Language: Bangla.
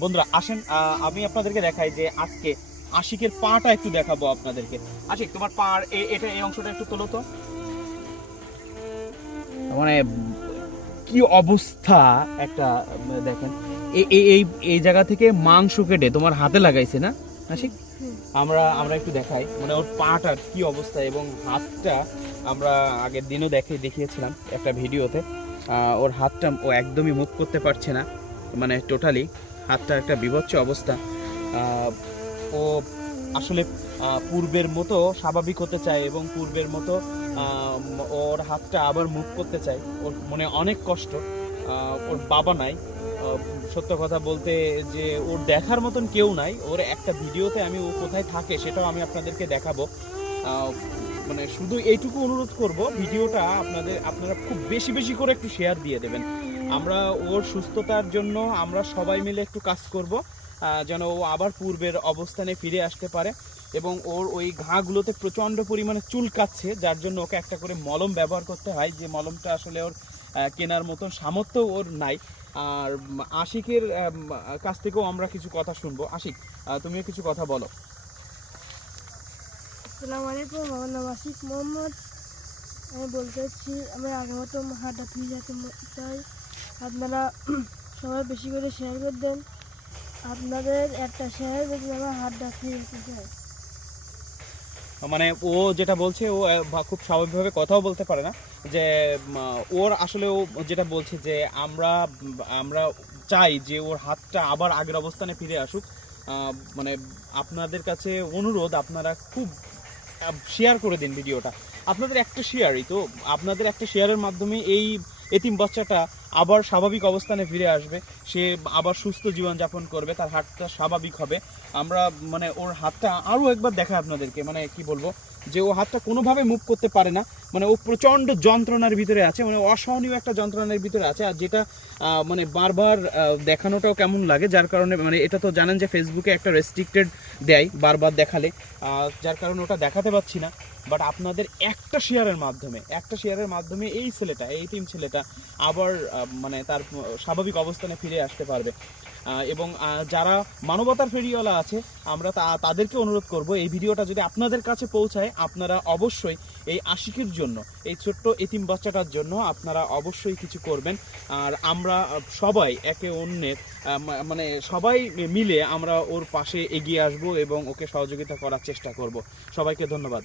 বন্ধুরা আসেন, আমি আপনাদেরকে দেখাই যে আজকে আশিকের পাটা একটু দেখাবো আপনাদেরকে। আশিক, তোমার পার এটা এই অংশটা একটু তোলো তো। মানে কি অবস্থা একটা, দেখেন এই এই এই এই জায়গা থেকে মাংস কেটে তোমার হাতে লাগাইছে না আশিক? আমরা আমরা একটু দেখাই মানে ওর পাটার কি অবস্থা এবং হাতটা আমরা আগের দিনও দেখিয়েছিলাম একটা ভিডিওতে। ওর হাতটা ও একদমই মুভ করতে পারছে না, মানে টোটালি হাতটার একটা বিভৎস অবস্থা। ও আসলে পূর্বের মতো স্বাভাবিক হতে চায় এবং পূর্বের মতো ওর হাতটা আবার মুভ করতে চায়। ওর মনে অনেক কষ্ট। ওর বাবা নাই, সত্য কথা বলতে যে ওর দেখার মতন কেউ নাই। ওর একটা ভিডিওতে আমি ও কোথায় থাকে সেটাও আমি আপনাদেরকে দেখাবো। মানে শুধু এইটুকু অনুরোধ করব, ভিডিওটা আপনারা খুব বেশি বেশি করে একটু শেয়ার দিয়ে দেবেন। আমরা ওর সুস্থতার জন্য আমরা সবাই মিলে একটু কাজ করব, যেন ও আবার পূর্বের অবস্থানে ফিরে আসতে পারে। এবং ওর ওই ঘাগুলোতে প্রচণ্ড পরিমাণে চুলকাচ্ছে, যার জন্য ওকে একটা করে মলম ব্যবহার করতে হয়, যে মলমটা আসলে ওর কেনার মতন সামর্থ্য ওর নাই। আর আশিকের কাছ থেকেও আমরা কিছু কথা শুনবো। আশিক, তুমিও কিছু কথা বলো। আসসালামু আলাইকুম, আমার নাম আশিক মোহাম্মদ। আমি বলতে চাচ্ছি আমি আগের মতো হাঁটা ফিরে যেতে চাই। আপনারা সবাই বেশি করে শেয়ার করে দেন। আপনাদের একটা শেয়ার যদি আমার হাতটা ফিরে যেতে চাই। মানে ও যেটা বলছে, ও খুব স্বাভাবিকভাবে কথাও বলতে পারে না, যে ওর আসলে ও যেটা বলছে যে আমরা আমরা চাই যে ওর হাতটা আবার আগের অবস্থানে ফিরে আসুক। মানে আপনাদের কাছে অনুরোধ, আপনারা খুব শেয়ার করে দিন ভিডিওটা। আপনাদের একটা শেয়ারই তো, আপনাদের একটা শেয়ারের মাধ্যমে এই এতিম বাচ্চাটা আবার স্বাভাবিক অবস্থানে ফিরে আসবে, সে আবার সুস্থ জীবনযাপন করবে, তার হাতটা স্বাভাবিক হবে। আমরা মানে ওর হাতটা আরও একবার দেখায় আপনাদেরকে, মানে কি বলবো, যে ও হাতটা কোনোভাবে মুভ করতে পারে না। মানে ও প্রচণ্ড যন্ত্রণার ভিতরে আছে, মানে অসহনীয় একটা যন্ত্রণার ভিতরে আছে। আর যেটা মানে বারবার দেখানোটাও কেমন লাগে, যার কারণে মানে এটা তো জানেন যে ফেসবুকে একটা রেস্ট্রিক্টেড দেয় বারবার দেখালে, যার কারণে ওটা দেখাতে পারছি না। বাট আপনাদের একটা শেয়ারের মাধ্যমে এই ছেলেটা, এই টিম ছেলেটা আবার মানে তার স্বাভাবিক অবস্থানে ফিরে আসতে পারবে। এবং যারা মানবতার ফেরিওয়ালা আছে, আমরা তাদেরকে অনুরোধ করব, এই ভিডিওটা যদি আপনাদের কাছে পৌঁছায়, আপনারা অবশ্যই এই আশিকের জন্য, এই ছোট্ট এতিম বাচ্চাটার জন্য আপনারা অবশ্যই কিছু করবেন। আর আমরা সবাই একে অন্যের মানে সবাই মিলে আমরা ওর পাশে এগিয়ে আসব এবং ওকে সহযোগিতা করার চেষ্টা করব। সবাইকে ধন্যবাদ।